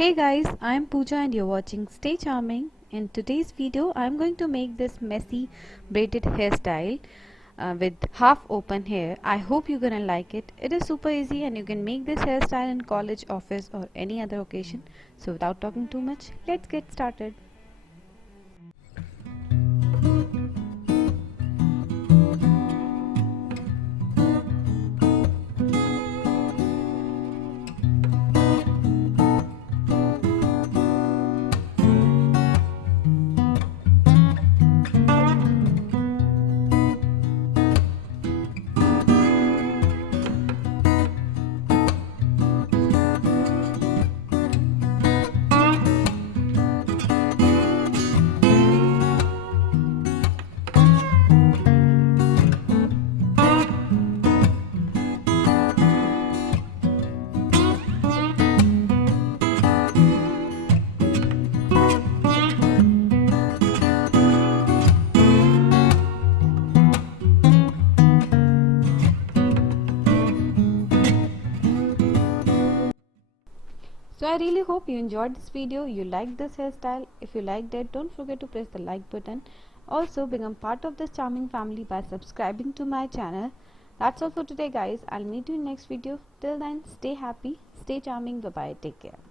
Hey guys, I am Pooja and you're watching Stay Charming. In today's video, I'm going to make this messy braided hairstyle with half open hair. I hope you're gonna like it. It is super easy and you can make this hairstyle in college, office or any other occasion. So without talking too much, let's get started. So I really hope you enjoyed this video, you liked this hairstyle. If you liked it, don't forget to press the like button. Also become part of this charming family by subscribing to my channel. That's all for today guys. I'll meet you in next video. Till then, stay happy, stay charming. Bye bye. Take care.